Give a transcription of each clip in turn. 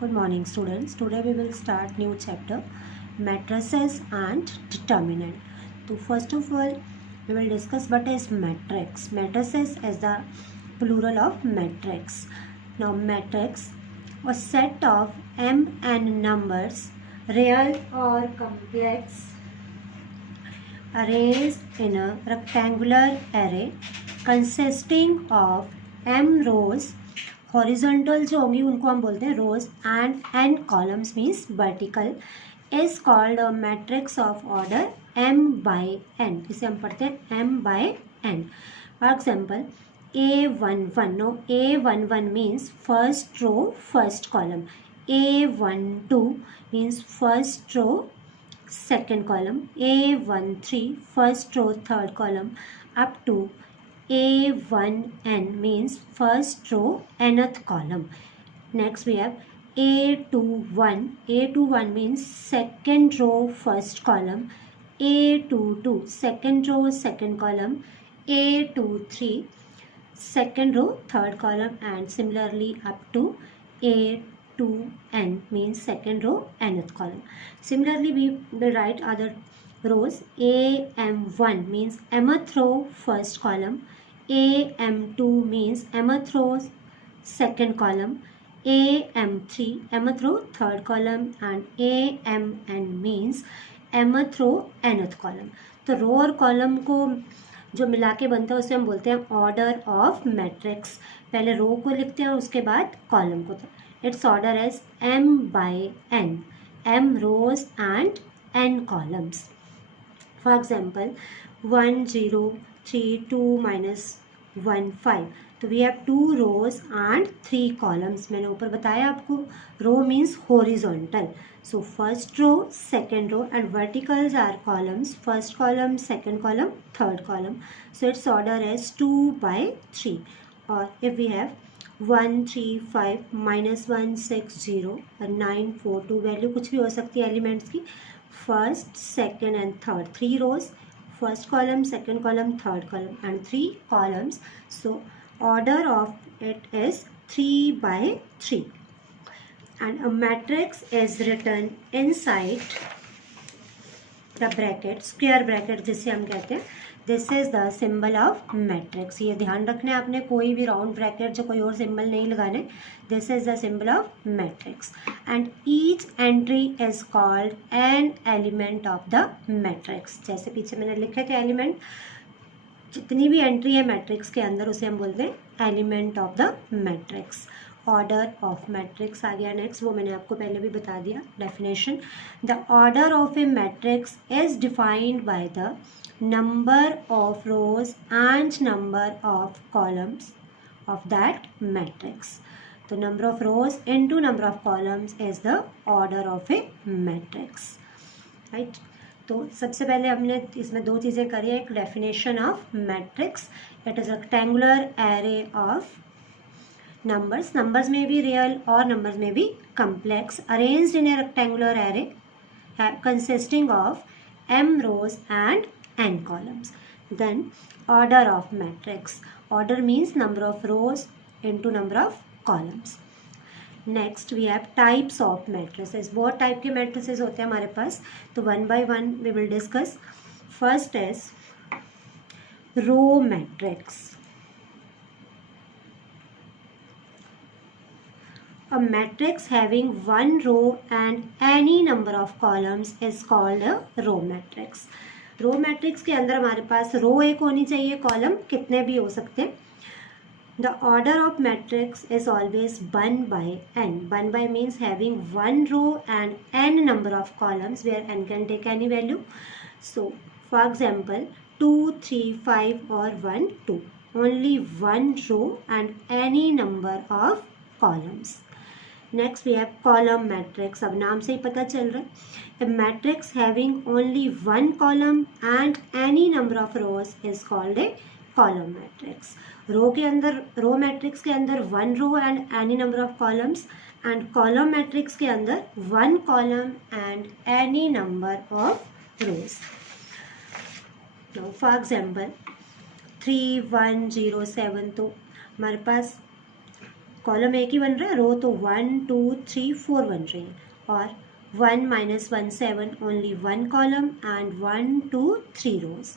Good morning, students. Today we will start new chapter, matrices and determinant. So first of all, we will discuss what is matrix. Matrices is the plural of matrix. Now matrix, a set of m(n) numbers, real or complex, arranged in a rectangular array consisting of m rows. Horizontal जो होंगी उनको हम बोलते हैं rows and n columns means vertical is called a matrix of order m by n. इसे हम पढ़ते हैं m by n. For example A11. No A11 means first row first column. A12 means first row second column. A13 first row third column up to A1n means first row nth column. Next we have A21. A21 means second row first column. A22 second row second column. A23 second row third column, and similarly up to A2n means second row nth column. Similarly we will write other rows. AM1 means mth row first column. AM2 means mth row second column. AM3 mth row third column, and AMN means mth row nth column. तो रो और column को जो मिला के बनता है उसे हम बोलते हैं ऑर्डर ऑफ मैट्रिक्स. पहले रो को लिखते हैं उसके बाद कॉलम को. Its order as m by n, m rows and n columns. For example 1 0 3 2 -1 5. तो we have 2 rows and 3 columns. मैंने ऊपर बताया आपको row means horizontal. So first row, second row, and verticals are columns. First column, second column, third column. So its order is 2 by 3. Or if we have 1 3 5 -1 6 0 और 9 4 2, value कुछ भी हो सकती है एलिमेंट्स की. First second and third 3 rows, first column, second column, third column, and 3 columns. So order of it is 3 by 3. And a matrix is written inside the bracket, square bracket जिसे हम कहते हैं. This is the symbol of matrix. ये ध्यान रखना है आपने, कोई भी राउंड ब्रैकेट जो कोई और सिंबल नहीं लगाने. This is the symbol of matrix. And each entry is called an element of the matrix. जैसे पीछे मैंने लिखे थे एलिमेंट, जितनी भी एंट्री है मैट्रिक्स के अंदर उसे हम बोलते हैं element of the matrix. Order of matrix आ गया नेक्स्ट, वो मैंने आपको पहले भी बता दिया definition. The order of a matrix is defined by the number of rows and number of columns of that matrix. तो number of rows into number of columns is the order of a matrix. Right. तो सबसे पहले हमने इसमें 2 चीज़ें करी है. एक definition of matrix, it is rectangular array of numbers में भी रियल और नंबर्स में भी complex, arranged in a rectangular array consisting of m rows and n columns. Then order of matrix. Order means number of rows into number of columns. Next we have types of matrices. बहुत type के matrices होते हैं हमारे पास, तो one by one we will discuss. First is row matrix. A matrix having one row and any number of columns is called a row matrix. Row matrix के अंदर हमारे पास रो एक होनी चाहिए, कॉलम कितने भी हो सकते हैं. The order of matrix is always 1 by n. 1 by means having one row and n number of columns where n can take any value. So for example 2 3 5 or 1 2, only one row and any number of columns. Next we have column matrix. अब नाम से ही पता चल रहा है, a matrix having only one column and any number of rows is called a column matrix. Row के अंदर, रो मैट्रिक्स के अंदर one row and any number of columns, and column matrix के अंदर one column and any number of rows. For example 3 1 0 7, तो हमारे पास column एक ही बन रहा है, रो तो 1 2 3 4 बन रही है, और 1 - 1 7, only 1 column and 1 2 3 rows.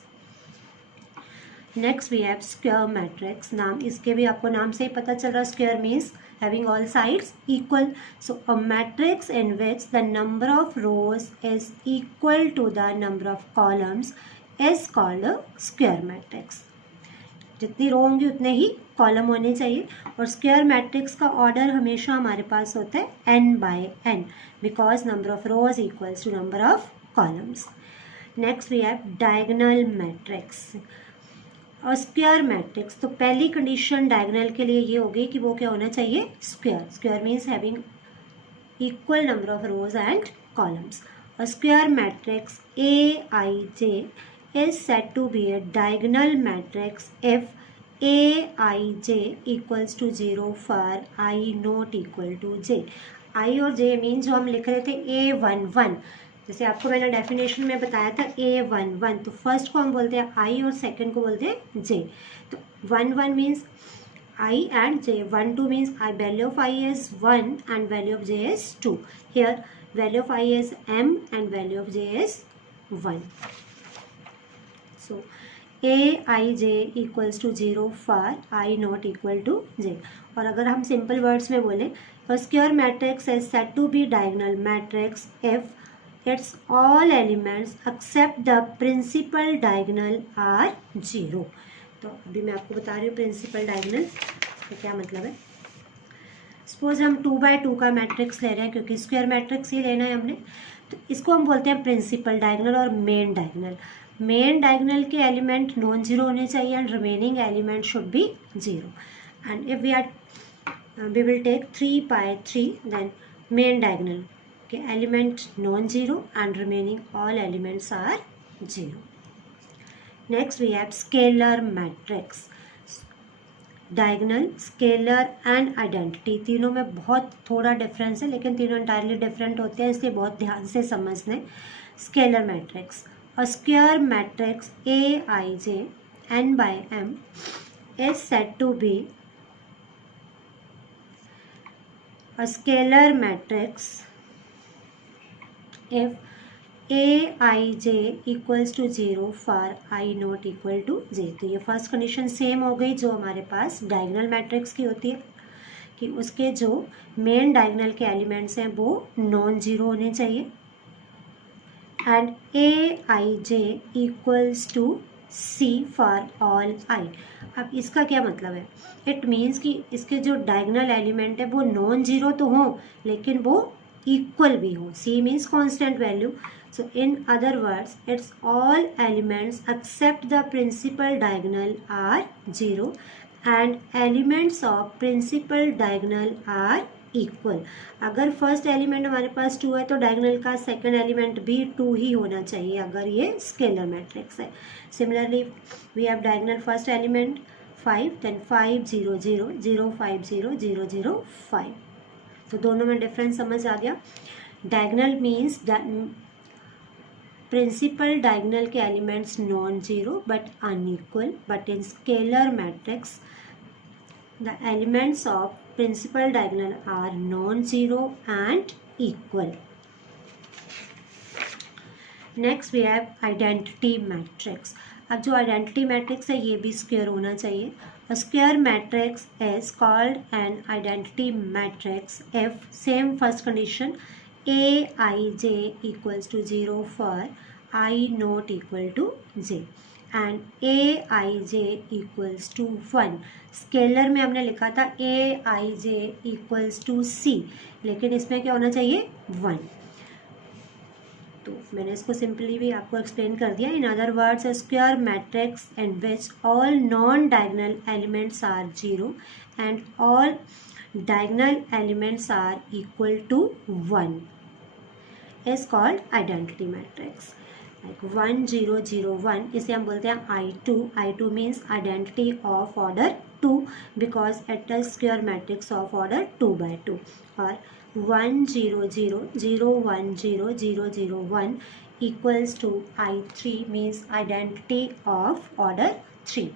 Next we have square matrix. नाम इसके भी आपको नाम से ही पता चल रहा है, square means having all sides equal. So a matrix in which the number of rows is equal to the number of columns is called a square matrix. जितनी रो होंगी उतने ही कॉलम होने चाहिए, और स्क्वायर मैट्रिक्स का ऑर्डर हमेशा हमारे पास होता है n/n because number of rows equals to number of columns. Next we have diagonal matrix और स्क्वायर मैट्रिक्स। तो पहली कंडीशन डायगोनल के लिए ये होगी कि वो क्या होना चाहिए, square. Square means having equal number of rows and columns. और square matrix Aij is said to be a diagonal matrix if Aij equals to 0 for I not equal to j। I और j means जो हम लिख रहे थे A11, जैसे आपको मैंने डेफिनेशन में बताया था A11, तो फर्स्ट को हम बोलते हैं I और सेकंड को बोलते हैं J। तो 11 means I and J, 12 means value of I is 1 and value of J is 2. Here value of I is m and value of J is 1. So Aij equals to 0 for I not equal to J। और अगर हम simple words में बोलें, a square matrix is said to be diagonal matrix if its all elements except the principal diagonal are 0। तो अभी मैं आपको बता रही हूँ प्रिंसिपल डायगोनल का क्या मतलब है। सपोज हम 2x2 का मैट्रिक्स ले रहे हैं, क्योंकि स्क्वायर मैट्रिक्स ही लेना है हमने, तो इसको हम बोलते हैं प्रिंसिपल डायगोनल और मेन डायगोनल। मेन डायगोनल के एलिमेंट नॉन जीरो होने चाहिए and remaining element should be 0। And if we will take 3/3, then main diagonal के element non zero and remaining all elements are 0। Next we have scalar matrix. Diagonal, scalar and identity, तीनों में बहुत थोड़ा difference है, लेकिन तीनों entirely different होते हैं, इसलिए बहुत ध्यान से समझने। Scalar matrix, a square matrix Aij n/m is said to be a scalar matrix if Aij equals to 0 for I not equal to j। तो ये फर्स्ट कंडीशन सेम हो गई जो हमारे पास डायगोनल मैट्रिक्स की होती है, कि उसके जो मेन डायगोनल के एलिमेंट्स हैं वो नॉन जीरो होने चाहिए, and Aij equals to C for all I। अब इसका क्या मतलब है, इट मीन्स कि इसके जो डायगोनल एलिमेंट है वो नॉन जीरो तो हो लेकिन वो इक्वल भी हो। C means constant value. So in other words, its all elements except the principal diagonal are 0 and elements of principal diagonal are equal। अगर फर्स्ट एलिमेंट हमारे पास 2 है तो डायगोनल का सेकंड एलिमेंट भी 2 ही होना चाहिए अगर ये स्केलर मैट्रिक्स है। Similarly we have diagonal first element 5, then 5 0 0 0 5 0 0 0 5। तो दोनों में डिफरेंस समझ आ गया। डायगोनल मीन्स principal diagonal के elements non-zero but unequal, but in scalar matrix the elements of principal diagonal are non-zero and equal। Next we have identity matrix। अब जो identity matrix है ये भी square होना चाहिए। A square matrix is called an identity matrix if same first condition Aij equals to 0 for I not equal to j and Aij equals to 1। Scalar में हमने लिखा था Aij equals to C, लेकिन इसमें क्या होना चाहिए 1। तो मैंने इसको सिंपली भी आपको एक्सप्लेन कर दिया। In other words, a square matrix in which all non-diagonal elements are 0 and all diagonal elements are equal to 1 is called identity matrix। like 1 0 0 1, इसे हम बोलते हैं I2। I2 means identity of order 2 because it is square matrix of order 2/2। और 1 0 0 0 1 0 0 0 1 equals to I3 means identity of order 3।